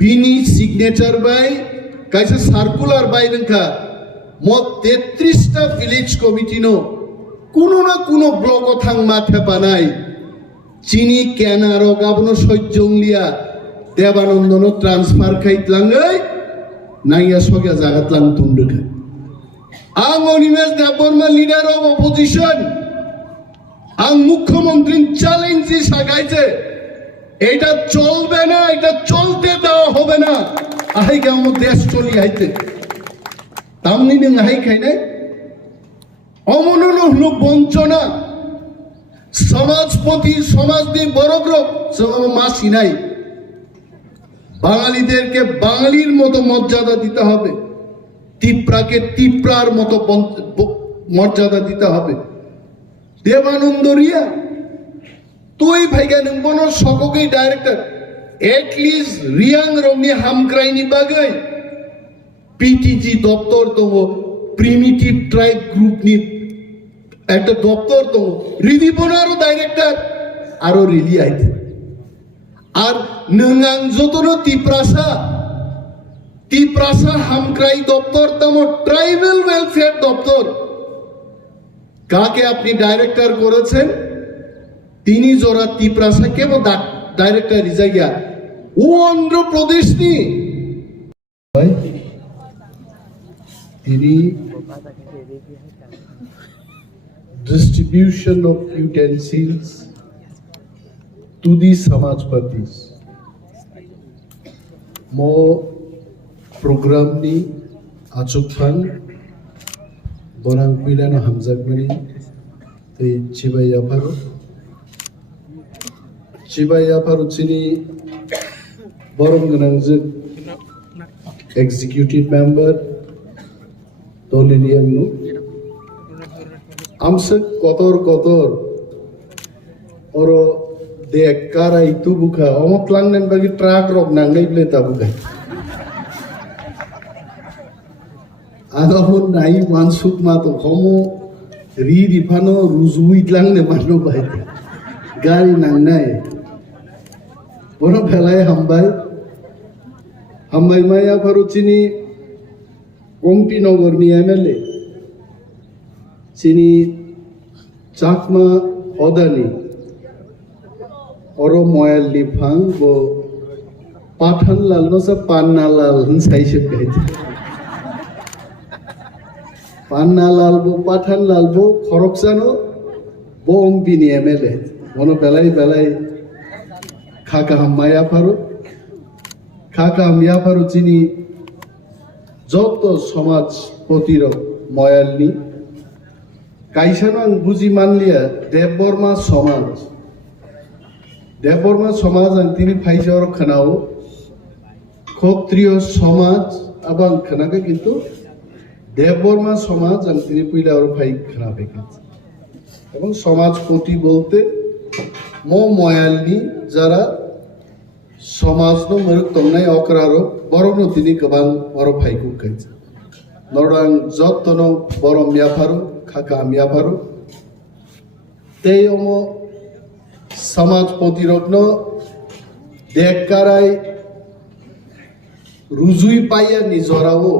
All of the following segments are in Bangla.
बिनी सिग्नेचर बाय कैसे सार्कुलर बाय नंखा मत 33टा विलेज कमिटी नो कुनो ना कुनो ब्लॉक थांग माथे बानाय चीनी केनारो गाबनो सज्जंलिया देवानंदनो ट्रांसफार खाइतलाङै नाइया सगया जागातलां तुंदोखा आं Animesh Debbarma leader of opposition आं मुख्यमंत्री চ্যালেঞ্জ সাগাইছে এটা চলবে না এটা চলতে দেওয়া হবে না আই গাম দেশ চলি আইতে তামনি নং আই খাইনাই অমনন হলো বঞ্চনা সমাজপতি সমাজনি বড় গ্রুপ সব মাসি নাই বাঙালিদেরকে বাঙালির মতো মর্যাদা দিতে হবে তিপ্রাকে তিপ্রার মতো মর্যাদা দিতে হবে দেবানন্দ রিয়া তুই ভাইগা নংবন সককেই ডাইরেক্টর এটলিস্ট রিয়াং রংনি হামক্রাইনি বাগৈ পিটিজি দপ্তর দङ প্রিমিটিভ ট্রাইব গ্রুপনি একটা দপ্তর দङ রিদিপনারও ডাইরেক্টর আরো রিলি আইতে আর নংআং যতনো তিপ্রাসা হামক্রাই দপ্তর তম ট্রাইবাল ওয়েলফেয়ার দপ্তর কাকে আপনি ডাইরেক্টর করেছেন তিনি জোড়া তিপ্রাসা কেবল ডাইরেক্টর রিজাই গিয়া ও অন্ধ্রপ্রদেশ নি তিনি distribution of utensils to the samajpatis mo program ni achukpan borang pilano hamjakmani tei chibaya pharu chini borong ganangjuk executive member tolinian nu amse kotor oro dek karai tu buka omot langnen bagi truck rok nangnai bleta buka adapun nai mansuk mato komo ri dipano ruzui langne mano bai gari nangnai bono phelai hambai maya pharuchini komti nogor ni MLA chini chakma odani oro moyal lifang bo pathan lal no sa panna lal sai se gaite panna lal bo pathan lal bo khoroksano bo ombini MLA mono belai khaka hammaya pharu chini joto samaj potirok moyalni কাইসানো আং বুঝি মানলিয়া দেববর্মা সমাজ আং তিনি ফাইসার খানাও ক্ষত্রিয় সমাজ আবার খানাকে কিন্তু দেববর্মা সমাজ আং তিনি পইলা আর ফাই খানা পেকেছে এবং সমাজপতি বলতে ময়ালনি যারা সমাজনো মরুক তংনাই অকরারো বরনো তিনি গোবাং বড় ফাইকু খাইছে নরং যতনো বড় মিয়াফারো খাকা মিয়াফারো তেই ওমো সমাজ প্রতিরত্ন দেখকারাই রুজুই পাইয়া নিজরাও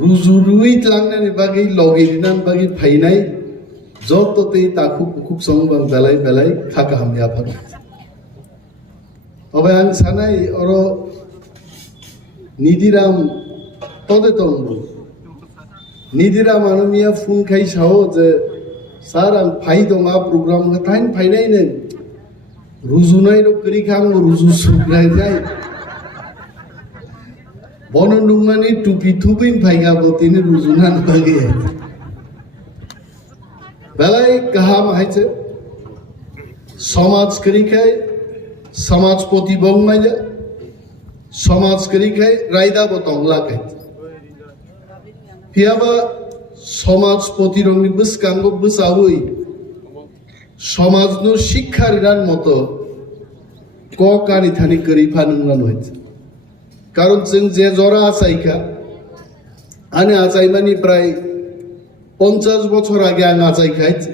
রুজুরুই লাংনানি বাগি লগিরিনান বাগি ফাইনাই যততেই তাকু খুব সংবাং বেলাই খাকা মিয়াফারো তবে আং সানাই অর নিদিরাম তদে তম্বু নিদিরা মানমিয়া ফুন খাই সাও যে স্যার আং ফাই দঙা প্রোগ্রাম থাইন ফাইনাই নে রুজুনাই র করি খাং রুজু সুগ্রাই যাই বনন্দুমানি টুপি থুপিন ফাইগা বতিনি রুজুনান বাগে বেলাই কাহা মাইছে সমাজ করি খাই সমাজ প্রতিবং মাইজা সমাজ করি খাই রাইদা বতংলা খাই পিয়াবা সমাজ প্রতিরঙ্গি বসকাঙ্গ বসাউই সমাজনো শিক্ষারিরান মতো কানি থানি করি ফানুঙ্গান হয়েছে কারণ जों যে জরা আচাইকা আনে আচাইমানি প্রায় 50 বছর আগে আং আচাই খাইছে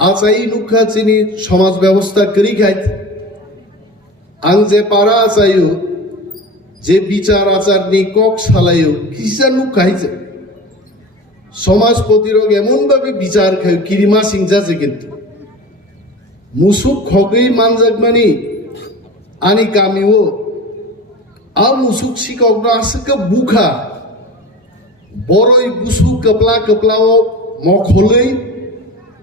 আচাই নুখা চিনি সমাজ ব্যবস্থা করি খাইছে আং যে পারা আচাইও যে বিচার আচার নি কক সালাইও কিসানু খাইছে সমাজ প্রতিরোধ এমন ভাবে বিচার খাই কিরিমা সিংজাছে কিন্তু মুসুক খগৈ মানজাক মানি আনি কামিও আ মুসুক শিকক আসকে বুখা বড়ই বুসু কপলা কপলাও মখলই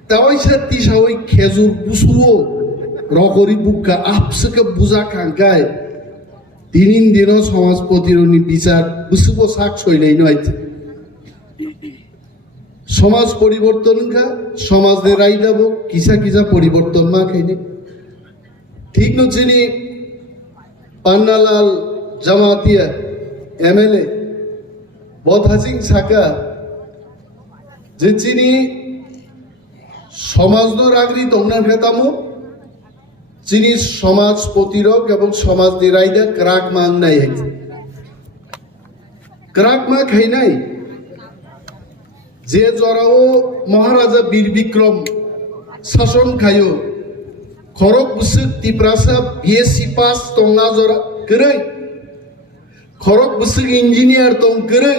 তাওয়াইসা তিসাওই খেজুর বুসুও রকরি বুকা আপসকে বুজা খাঙ্কায় দিন দিন সমাজ প্রতিরোধী বিচার বুসুবো শাক সইলেই নয়ছে সমাজ পরিবর্তন খা সমাজ রাই যাব কিসা কিসা পরিবর্তন মা খাইনি ঠিক নচিনি পান্নালাল জামাতিয়া এমএলএ বদহাসিং সাকা যে চিনি সমাজ রাগরি তংনার খেতামো চিনি সমাজ প্রতিরোধ এবং সমাজ রাইদা ক্রাক মান নাই ক্রাক মা খাই নাই যে জরাও মহারাজা বীর বিক্রম শাসন খায়ো খরক বুসুক তিপ্রাসা বিএসসি পাস তংনা জরা করে খরক বুসুক इंजीनियर तों करे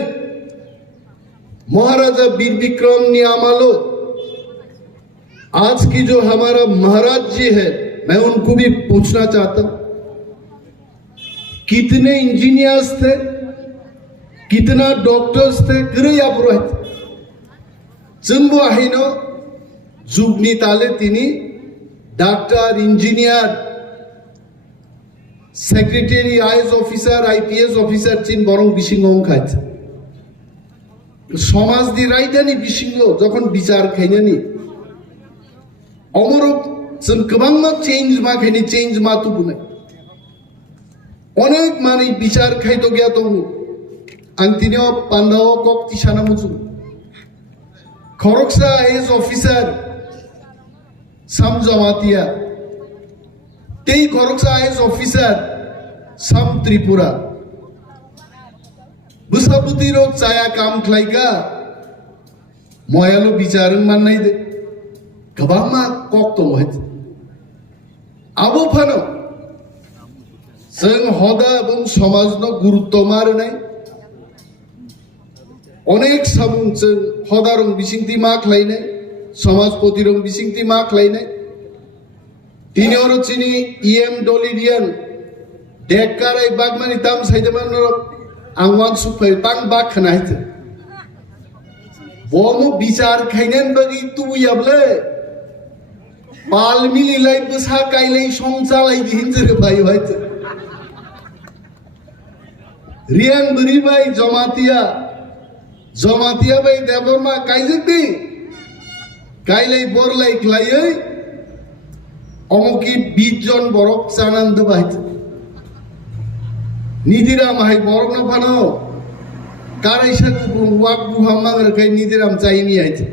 महाराजा वीर विक्रम ने आमालो आज की जो हमारा महाराज जी है मैं उनको भी पूछना चाहता हूं कितने इंजीनियर्स थे कितना डॉक्टर्स थे करे या पुरोहित जन्म आहिनो जुगनी ताले तिनी doctor engineer secretary IAS officer IPS officer चिन बरং বিশিংং খাইছে সমাজ দি রাইদানি বিশিংগ যখন বিচার খাইনানি অমরক जों गोबां मा चेंज मा खायनि चेंज मा तु बुनाय अनेक माने বিচার খাইতো গিয়া তো आं तिनियाव पान्दाव कक तिसाना मुजु खरकसा आईएएस ऑफिसर साम जमातिया तेई खरकसा आईएएस ऑफिसर साम त्रिपुरा बुसाबुति रोग चाया काम खलाइका मयालो बिचारं माननाय दे गोबां मा कक दङ आबो फानो जों हदा एबं समाजनो गुरुत्व मारनाय अनेक सामुं जों हदारं बिसिंथि मा खलायनाय समाज प्रतिरं बिसिंथि मा खलायनाय तिनियाव चिनि इएम डलिरियान डेकाराय बागमानि दाम साइदमान आं वान सुफाय बां बाखनायते बमु बिचार खायनान बागि तुयाबले पालमिली लाइ बसा काइलै संसालाय दिहिनजोर भाई भाइते रियान बरि भाई जमातिया भाई देबरमा काइजोकदि काइलै बरलाय खलायै अमुकी 20 जन बरक जानान दबायते निदिराम हाय बरक न फानो कारायसा गुबुं वाक बुहाम मांगरखाय निदिराम जायनि आइते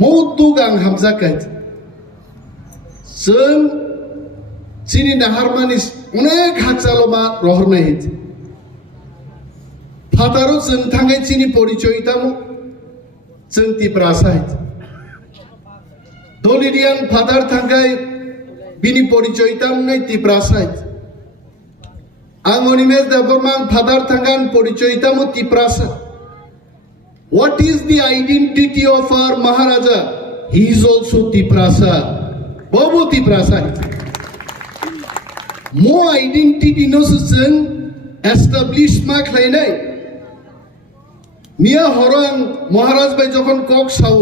मौतु गां हामजाखाय जों चिनि नाहारमानि अनेक हाचालमा रहरनाय फादारो जों थांगाय चिनि परिचयतामो जों तिप्रासाय दलिरियान फादार थांगाय बिनि परिचयताम नाय तिप्रासाय आं अनिमेश देबरमा फादार थांगान परिचयतामो Tiprasa What is the identity of our Maharaja? He is also Tiprasa. Bobo Tiprasa. More identity no susun established mark lainai. Mia Horang Maharaj by Jokan Cox how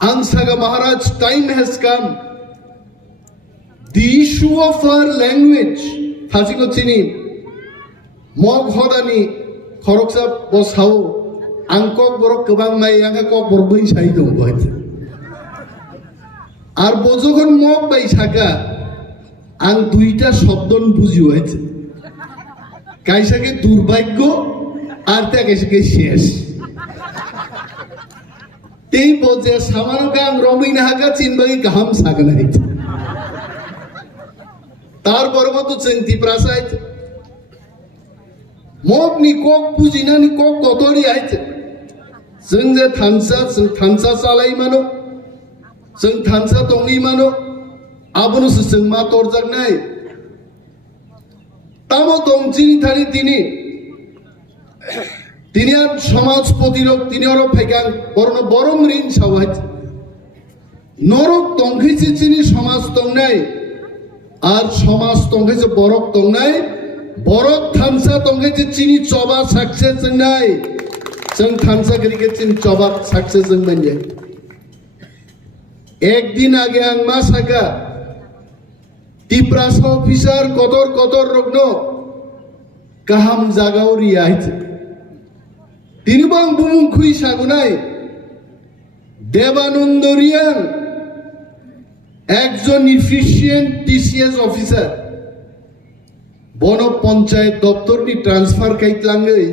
Ansaga Maharaj time has come. The issue of our language Hazikochini Mog Hodani Khoroksa was how angkok borok kebang mai angka kok borok sai dong buat. Ar bojogon mok bai saka ang duita শব্দন বুঝি হয়েছে কাইসাকে দুর্ভাগ্য আর তা কাইসাকে শেষ তেই বোঝে সামান্য গাং রমিন হাকা চিনবাগি গাহাম সাগনা হইছে তারপর মতো চিন্তি প্রাসাইত মক নি কক বুঝিনা নি কক কতরি আইছে जों जे थानसा सालाय मानो जों थानसा दंनि मानो आबोनोसो जों मा तरजागनाय তামো দংচিনি থানি তিনি আর সমাজ প্রতিরোধ তিনি আরো ফাইকাং বরং ঋণ সাওয়াজ নরক তংখেছি চিনি সমাজ তংনাই আর সমাজ তংখেছে বরক তংনাই বরক থানসা তংখেছে চিনি চবা সাকসেস নাই जों थानसा करिके चिनी चबा साक्सेस जों बन एक दिन आगे आं मा सागा टिप्रासा अफिसार कतर रगनो गाहाम जागाव रियाइज তিনি বাং বুমুং খুই সাগুনাই দেবানন্দ রিয়াং একজন ইফিশিয়েন্ট টিসিএস অফিসার বন পঞ্চায়েত দপ্তরনি ট্রান্সফার কাইতলাঙ্গই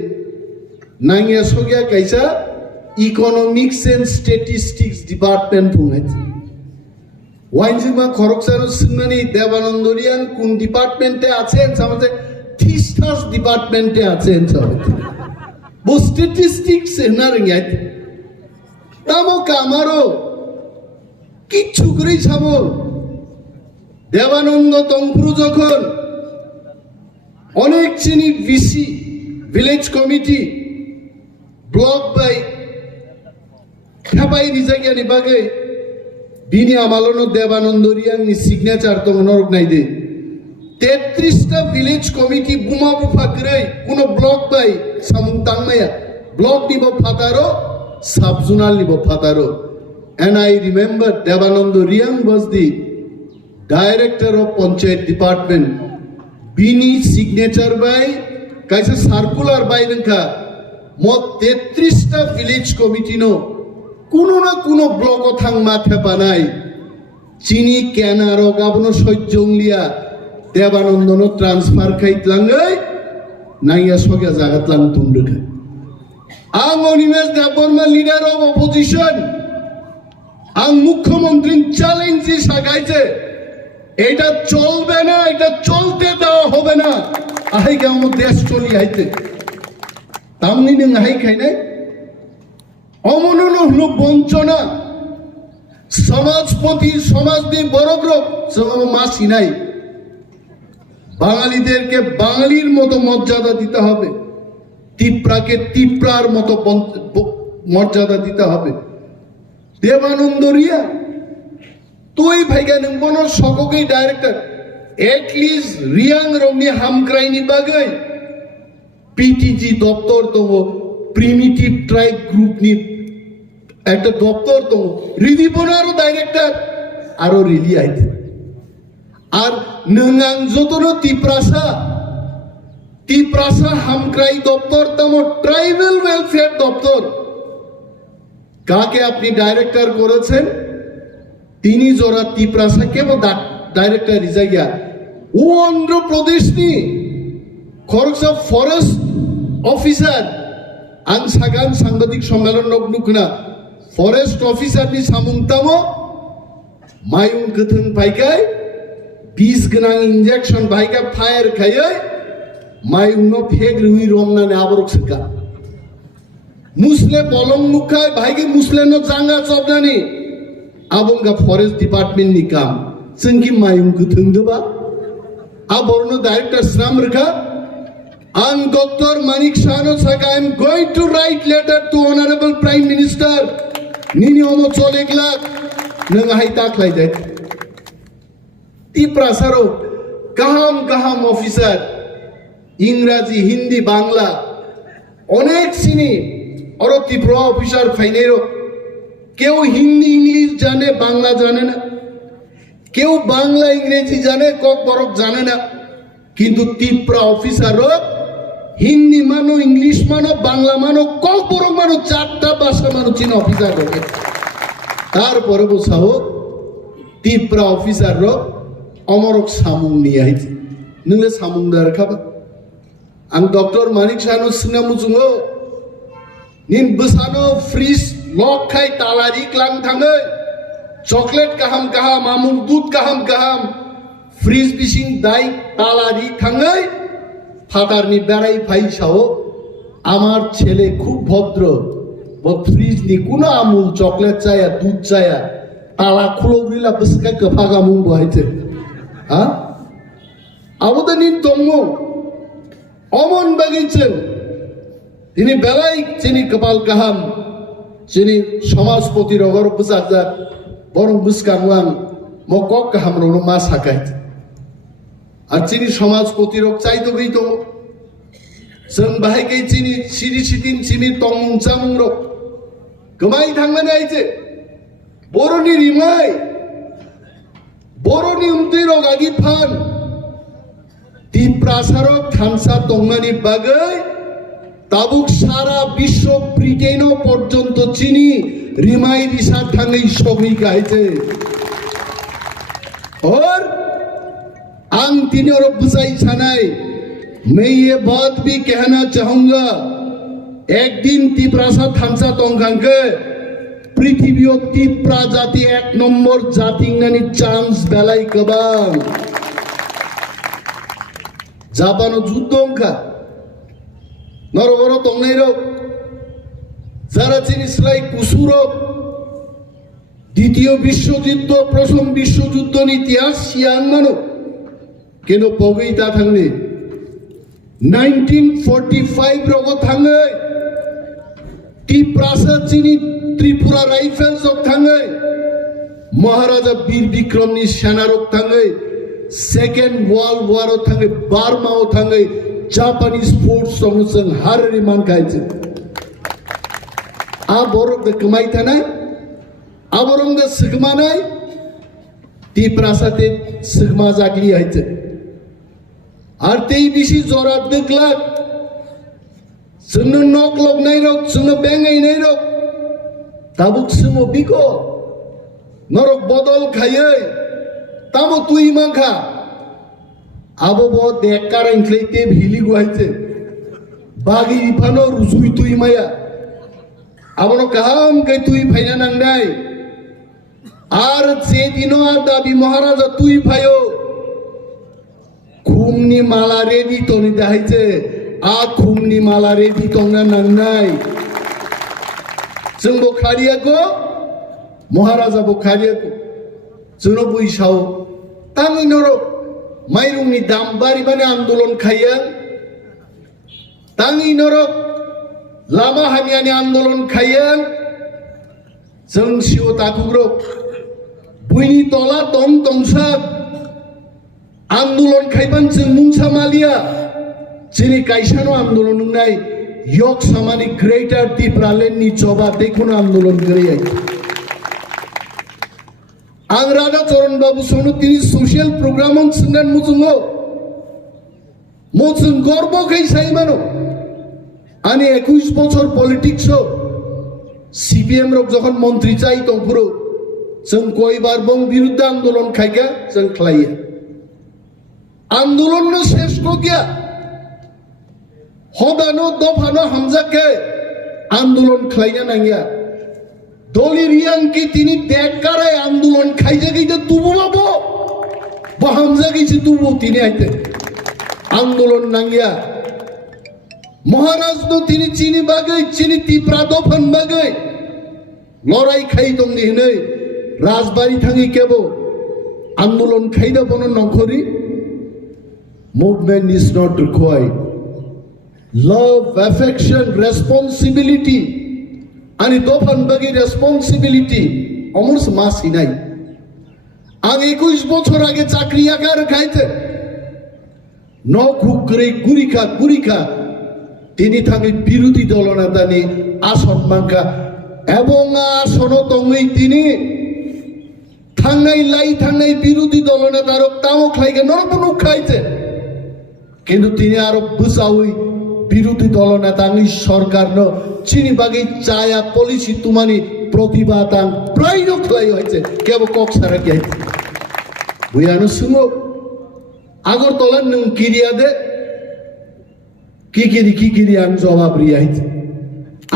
नांगिया सोगिया कैसा इकोनॉमिक्स एंड स्टैटिस्टिक्स डिपार्टमेंट बुंगाइज वाइनजिमा खरकसारो सिंगनानि देवानंदरियान कुन डिपार्टमेंटे आछेन सामते थिस्टास डिपार्टमेंटे आछेन सामते बो स्टैटिस्टिक्स हेना रंगाइज तामो कामारो किच्छु करेই ছাবো দেবানন্দ তংপুরু যখন অনেক চিনি VC village committee block bye खाबाय रिजागियानि बागै बिनि आमालनो देवानंदरियानि सिग्नेचार तो नरक नायदे 33 टा विलेज कमिटी बुमा बुफा करे कोनो ब्लॉक बाय सामुं तांनाया ब्लॉक निबो फातारो सब जुनाल निबो फातारो and I remember Devanandorian was the director of Panchayat department bini signature by kaisa circular by nangka मत 33 टा विलेज कमिटी नो कुनो ना कुनो ब्लॉक थांग माथे बानाय चिनी केनारो गाबनो सज्जंलिया देवानंदनो ट्रांसफार खाइतलाङै नाइया सग्या जागातलां तुंदोखा आं Animesh Debbarma leader of opposition आं मुख्यमंत्री চ্যালেঞ্জ সাগাইছে এটা চলবে না এটা চলতে দেওয়া হবে না আই গাম দেশ চলি আইতে तामनि नों हाय खायनाय अमननो हलो बंचना समाजपति समाजनि बरग्रब जों मासिनाय बाঙালিদেরকে বাঙালির মতো মর্যাদা দিতে হবে তিপ্রাকে তিপ্রার মতো মর্যাদা দিতে হবে দেবানন্দরিয়া তুই ভাইগা নং বনো সককেই ডাইরেক্টর এট লিস্ট রিয়াং রংনি হামক্রাইনি বাগै पीटीजी दफ्तर दङ प्रिमिटिव ट्राइब ग्रुपनि একটা দপ্তর দङ রিদিপনারও ডাইরেক্টর আরো রিলি আইতে আর নং আং যতনো তিপ্রাসা হামক্রাই দপ্তর তম ট্রাইবাল ওয়েলফেয়ার দপ্তর কাকে আপনি ডাইরেক্টর করেছেন তিনি জোড়া তিপ্রাসা কেবল ডাইরেক্টর রিজাইয়া ও অন্ধ্রপ্রদেশনি খরগসা ফরেস্ট অফিসার आं सागान सांबादिक सम्मेलन नुकना फरेस्ट ऑफिसर नि सामुंगतामो मायुं गोथों फायखाय बिस गोनां इंजेक्शन फायखाय फायर खायै मायुंनो फेग रुइ रमनानै आबरक सका मुसले बलम मुखाय भाइगे मुसलेनो जांगा चबनानि आबंगा फरेस्ट डिपार्टमेंट नि काम जोंखि मायुं गोथों दोबा आबरनो डाइरेक्टर स्नाम रखा I'm Dr. Manik Shano Saga. I'm going to write letter to Honorable Prime Minister. Nini Omo Choleglak. Nang hai tak lai dat. Tiprasaro kaham officer. Ingraji, Hindi, Bangla. Onek sini. Oro Tipra officer fainero. Keu Hindi, English jane, Bangla jane na. Keu Bangla, English jane, kok borok jane na. Kintu Tipra officer ro Hindi मानो इंग्लिश मानो बांग्ला मानो कल बरक मानो चारटा भाषा मानो चीन ऑफिसर होगे तार पर बसाओ तीप्रा ऑफिसर रो अमरक सामुं निया है नंगे सामुं दार खाबा आं डॉक्टर मानिक शानो सिंगा मुजुंगो निन बसानो फ्रीज लॉक खाय तालारी क्लां थाङै चॉकलेट गाहाम आमुल दूध गाहाम फ्रीज बिसिं दाय तालारी थाङै फादारनि बेराय फाइसाओ आमार छेले खूब भद्र वो फ्रिज नि कुनो आमुल चॉकलेट चाया दूध चाया ताला खुलोग्रिला बसका गफागा मुं बहायते हा आबोदनि दंगो অমন বাগিয়েছেন তিনি বেলাই চিনি কপাল কাহাম চিনি সমাজপতি রগর বুঝাক বরং বুঝকাং মকক কাহাম রং মা সাকাই আর চিনি সমাজপতি রগ চাইতো গই তো जों बाहायगै चिनि सिरि सितिन चिनि तंजामुं रग गोमाय थांनानै आइजे बर'नि रिमाय बर'नि उन्दै रग आगि फान तिप्रासारक थानसा तंनानि बागै ताबुक सारा विश्व ब्रिटेन पर्यन्त चिनि रिमाय रिसा थाङै सगै गाइजे और आं तिनि और बुझाइ सानाय मैं ये बात भी कहना चाहूंगा एक दिन तिप्रासा थामसा तंगांके पृथ्वी तिप्रा जाति एक नंबर जातिंगनानि चांस बेलाई गोबां जापानो जुद्धंखा नरगरो तंनाय रग जारा जिनिसलाय कुसुरक द्वितीय विश्वयुद्ध प्रथम विश्वयुद्धनि इतिहास सियान मानो किन्तु पगै दा थांनि 1945 रगो थाङै तिप्रासा चिनि त्रिपुरा राइफल्स रग थाङै महाराजा वीर विक्रमनि सेना रग थाङै सेकेंड वर्ल्ड वार थाङै बार्मा थाङै जापानीज फोर्स रग जों हारिनि मानखायजों आ बरफ दे कमाय थानाय आ बरम दे सगमानाय तिप्रासा ते सगमा जागली आइजे আর তেই বেশি জরা দেখলাক जोंनो नक लगनाय रग जोंनो बेंगायनाय रग ताबुक सोमो बिको नरक बदल खायै तामो तुई मांखा आबो बो देकार इंख्लैते भिलि गुहायचे बागि इफानो रुजुय तुई माया आबनो गाहाम कै तुई फायना नांनाय आर जे दिनो आर दाबि महाराजा तुई फायो खुमनि माला रेडि तनि दाहायचे आ खुमनि माला रेडि तंना नांनाय जों बो खारियाको महाराजा बो खारियाको जोंनो बैसाव ताङै नरो माइरंनि दाम बारि माने आन्दोलन खायो ताङै नरो लामा हामियानि आन्दोलन खायो जों सिउ ताकुग्रो बुइनि तला दं तंसाक आंदोलन खाइबान जों मुंसा मालिया जिनि काइसानो आंदोलन नुनाय यक सामानि ग्रेटर तिप्रालेण्डनि जबा देखुन आंदोलन गरैयै आं राधा चरण बाबु सोनो तिनि सोशल प्रोग्रामन सुननान मुजुङो मोजों गर्व खाइसाय मानो आनि 21 बछर पलिटिक्स सीपीएम रक जखन मन्त्री जाय दंफुरो जों कयबार बं बिरुद्ध आंदोलन खाइगा जों खालायो आंदोलन न शेष को गया हदानो दफानो हमजाके आंदोलन खालायना नांगिया दलि रियांकी तिनि देकाराय आंदोलन खाइजागैदे तुबु बाबो बहामजागैसि तुबु तिनि आइते आंदोलन नांगिया महाराज नो तिनि चिनि बागै चिनि तिप्रा दफान बागै लड़ाई खाइ दंनि हनै राजबारि थाङि केबो आंदोलन खाइदा बनो नंखरि movement is not required love affection responsibility ani dofan bagi responsibility amur mas hinai ag 21 bochor age chakri akar khaite no khukre gurikha tini thangi birudhi dolonatani ason mangka ebong asono tongei tini thangnai birudhi dolonatarok tamo khlaige norobonu khaite কিন্তু তিনি আরো বুঝাউই বিরোধী দল নেতাঙ্গি সরকার ন চিনি বাগি চায়া পলিসি তুমানি প্রতিবাদ আং প্রায় রক্ষলাই হয়েছে কেবল কক সারা কে বুয়ানো সুমো আগরতলার নং কিরিয়া দে কি কিরি আং জবাব রিয়াইছে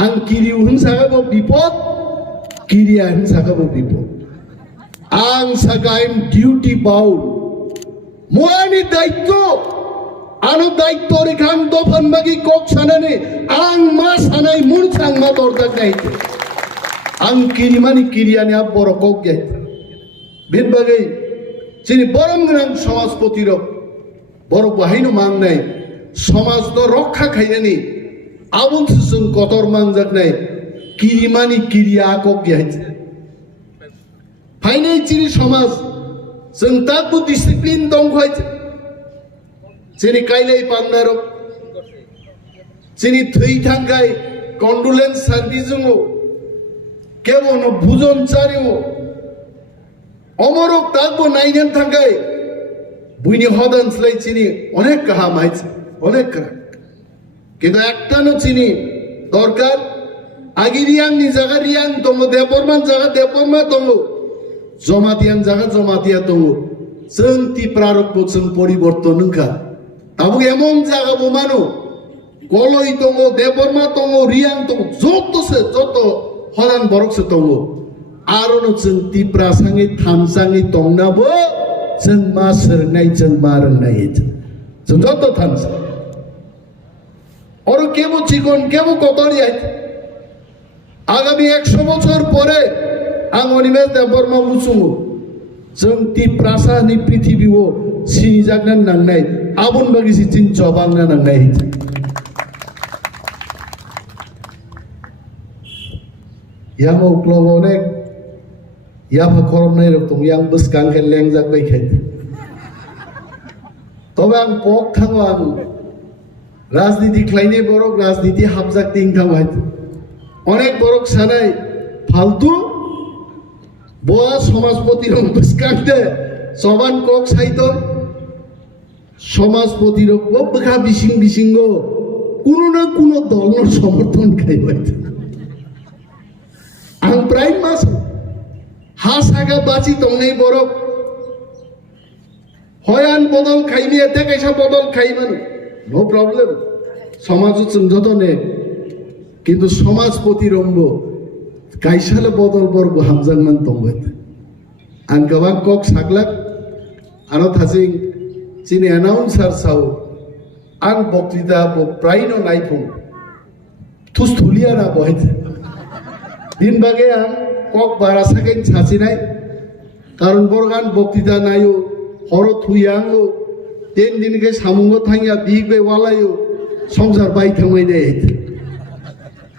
আং কিরি হুন সাগাবো বিপদ কিরিয়া হুন সাগাবো বিপদ আং সাগাইম ডিউটি বাউন্ড মোয়ানি দায়িত্ব आनो दायित्व रेखान दफान बागि कक सानाने आं मा सानाय मुन सांग मा दरदा गाइते आं किरिमानि किरियानि आ बर कक गाइते बेन बागै जिनि बरम गोनां समाजपति रक बर बाहायनो मांनाय समाज तो रक्षा खायनानि आबुन जों कतर मांजाकनाय किरिमानि किरिया आकब गैयायत फायनाय चिनि समाज जों ताबो डिसिप्लिन दंखायत जेरै कायलाय पान्नारक चिनि थै थांगाय कन्डोलेन्स सार्भिस दङ केवल भुजन चारियो अमरक ताबो नायनान थांगाय बुइनि हदान स्लाय चिनि अनेक गाहाम आइछ अनेक কিন্তু একটানো চিনি দরকার আগে রিয়াংনি জায়গা রিয়াং দङ দেবরমান জায়গা দেবরমা দङ জমাতিয়ান জায়গা জমাতিয়া দङ जों तिप्रारकबो जों परिबर्तन नोंखा दाबो एमन जागाबो मानो गलय दङ देबरमा दङ रियां दङ जत हरान बरकसो दङ आरोनो जों तिप्रा सांगै थामसाङै दंनाबो जों मा सोरनाय जों मा रोंनाय जों जत थामसा और केबो चिकन केबो कतरी आइते आगामी 100 বছর পরে आं अनिमेष देबरमा बुसुङो जों तिप्रासानि पृथिबीओ सिजागनान नांनाय आबुन बागिसि चिन जबांना नांनाय yang uklong onek ya pakorom nai rok tum yang beskang ken lengjak bai khet tobe ang pok thangwang রাজনীতি খাইনে বড়ক রাজনীতি হাবজাক তিং থামাই অনেক বড়ক সানাই ফালতু বয়া সমাজপতির বসকান্তে সবান কক সাইতো সমাজপতির বখা বিসিং বিসিঙ্গ কোনো না কোনো দলর সমর্থন খাইবাই আং প্রাইম মাস হাসাগা বাঁচি তংনাই বড়ক হয়ান বদল খাইনি এতে কাইসা বদল খাইবানি नो प्रॉब्लम समाज समझोतने किंतु समाज प्रतिरंग कायसाले बदल बरग हामजांगमान दंबाय आं गोबां कक साग्लाक आरो थासिं चिनि एनाउन्सार साव आं बक्तृता प्रायनो नायफुं थुस्थुलिया ना बहाय दिन बागे आं कक बारा साकेन सासिनाय कारण बरगान बक्तृता नायो हर थुयाङो तीन दिन के सामुंगो थांगिया बिग बे वालायो संसार बाय थांबाय दे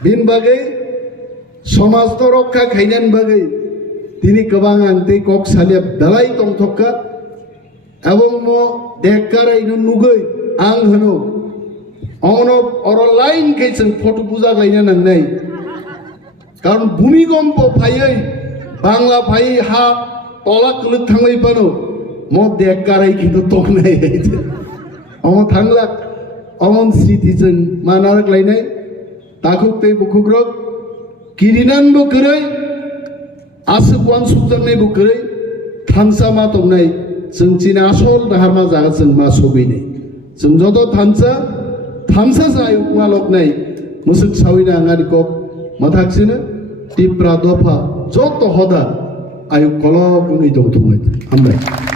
बिन बागै समाज तो रक्षा खायनान बागै दिनै गोबां आं दै कक सालिया दालाय दंथका एवं मो देखकारायनो नुगै आं होनो अनो अर लाइन के जों फटो पूजा गायना नांनाय कारण भूमिकम्प फायै बांला फायै हा तला कलक थांबाय बानो मो देखकाराय किन्तु तंनाय अम थांलाक अमन स्मृतिजों मानारक लायनाय ताखुक ते बुखुग्रक किरिनान बो गरै आसुकवान सुजांनाय बो गरै थानसा मा दंनाय जों चिना आसल दाहारमा जागा जों मा सबैनाय जों जद थानसा जाय मालकनाय मुसुक सावैना आंगारि कक मथाकसिनो तिप्रा दफा जत हदा आयु कलक उनै दंथंनाय हामबाय